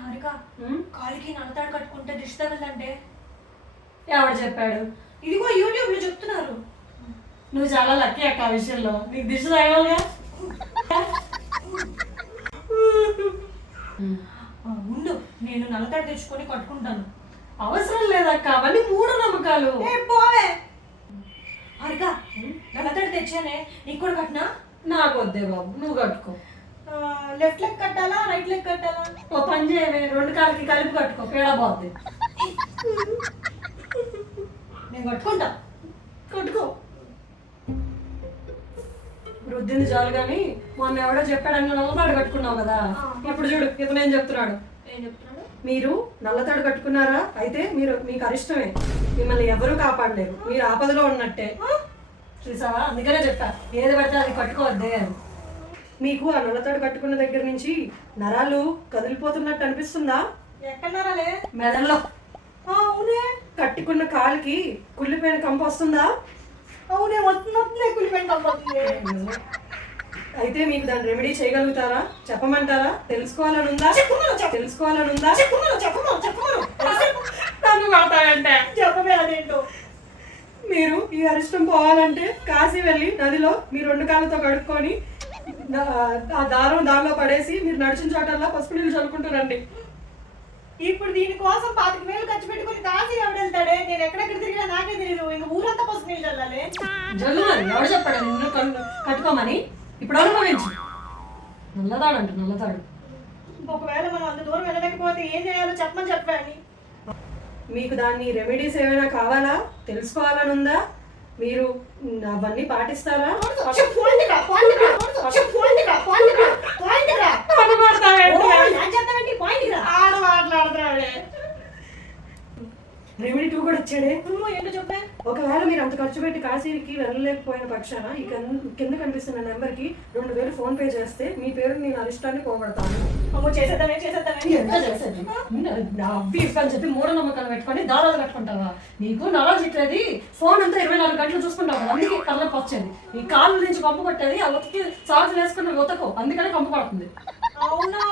హారిక కాలికి నల్లతాడు కట్టుకుంటే దిష్టి తగలంటే ఎవడు చెప్పాడు? ఇదిగో యూట్యూబ్ లో చెప్తున్నారు. నువ్వు చాలా లక్కీ అక్క ఆ విషయంలో. నీకు దిష్టి తగలగా. ఉండు, నేను నల్లతాడు తెచ్చుకొని కట్టుకుంటాను. అవసరం లేదక్క, అవన్నీ మూఢనమ్మకాలు. పోవే హారిక, నల్లతాడు తెచ్చానే, నీకు కూడా కట్టినా? నాకు వద్దే బాబు, నువ్వు కట్టుకో. లెఫ్ట్ లెగ్ కట్టాలా రైట్ లెగ్ కట్టాలా? ఓ పని చేయవే, రెండు కాళ్ళకి కలిపి కట్టుకో, పేడ బాగుంది. నేను కట్టుకుంటా. కట్టుకో. వృద్ధిని చాలు కానీ మొన్న ఎవడో చెప్పాడని నల్లతాడు కట్టుకున్నావు కదా, ఇప్పుడు చూడు ఇతను ఏం చెప్తున్నాడు. మీరు నల్లతాడు కట్టుకున్నారా, అయితే మీకు అరిష్టమే, మిమ్మల్ని ఎవరూ కాపాడలేరు, మీరు ఆపదలో ఉన్నట్టే. చూసావా, అందుకనే చెప్పా ఏది పడితే అది కట్టుకోవద్దే అని. మీకు ఆ నల్లతాడు కట్టుకున్న దగ్గర నుంచి నరాలు కదిలిపోతున్నట్టు అనిపిస్తుందా? ఎక్కడ నరాలే? మెదడులో. అవునే. కట్టుకున్న కాలుకి కుళ్ళిపోయిన కంప వస్తుందా? అవునే, వస్తున్నప్పుడే కుళ్ళిపోయిన కంప వస్తుంది. అయితే మీకు దాని రెమెడీ చేయగలుగుతారా? చెప్పమంటారా? తెలుసుకోవాలనుందా? తెలుసుకోవాలనుందా? చెప్పమే అదేంటో. మీరు ఈ అరిష్టం పోవాలంటే కాశీ వెళ్ళి నదిలో మీ రెండు కాళ్ళతో కడుక్కొని ఆ దారం దానిలో పడేసి మీరు నడిచిన చోటల్లా పసుపు నీళ్ళు చల్లుకుంటారండి. ఇప్పుడు దీనికోసం 25,000 ఖర్చు పెట్టుకుని కాశీ ఎవడు వెళ్తాడే? నేను ఎక్కడెక్కడ తిరిగినా నాకే తెలియదు. ఇంక ఊరంతా పసుపు నీళ్ళు చల్లాలి. జల్లు మరి ఎవడు చెప్పాడు నిన్ను కట్టుకోమని? ఇప్పుడు అనుభవించు. నల్లతాడు అంట, నల్లతాడు. ఒకవేళ మనం అంత దూరం వెళ్ళలేకపోతే ఏం చేయాలో చెప్పమని చెప్పాను. మీకు దాన్ని రెమెడీస్ ఏమైనా కావాలా? తెలుసుకోవాలనుందా? మీరు అవన్నీ పాటిస్తారా? రెమెడీ 2 కూడా వచ్చాడే. ఏంటో చెప్పే. ఒకవేళ మీరు అంత ఖర్చు పెట్టి కాశీకి వెళ్ళలేకపోయిన పక్షాన ఈ కింద కనిపిస్తున్న నెంబర్కి 2,000 ఫోన్ పే చేస్తే మీ పేరు నేను అరిష్టాన్ని పోగొడతాను. అని చెప్పి మూఢనమ్మకాలు పెట్టుకొని దారాలు కట్టుకుంటావా? నీకు నరాలు చిట్టేది ఫోన్ అంతా 24 గంటలు చూసుకుంటావు, అందుకే కళ్ళకి వచ్చేది. ఈ కాళ్ళ నుంచి కంపు కొట్టేది ఆ ఉతికి సాగులు వేసుకున్న ఉతకు, అందుకనే కంపు పడుతుంది. అవునా?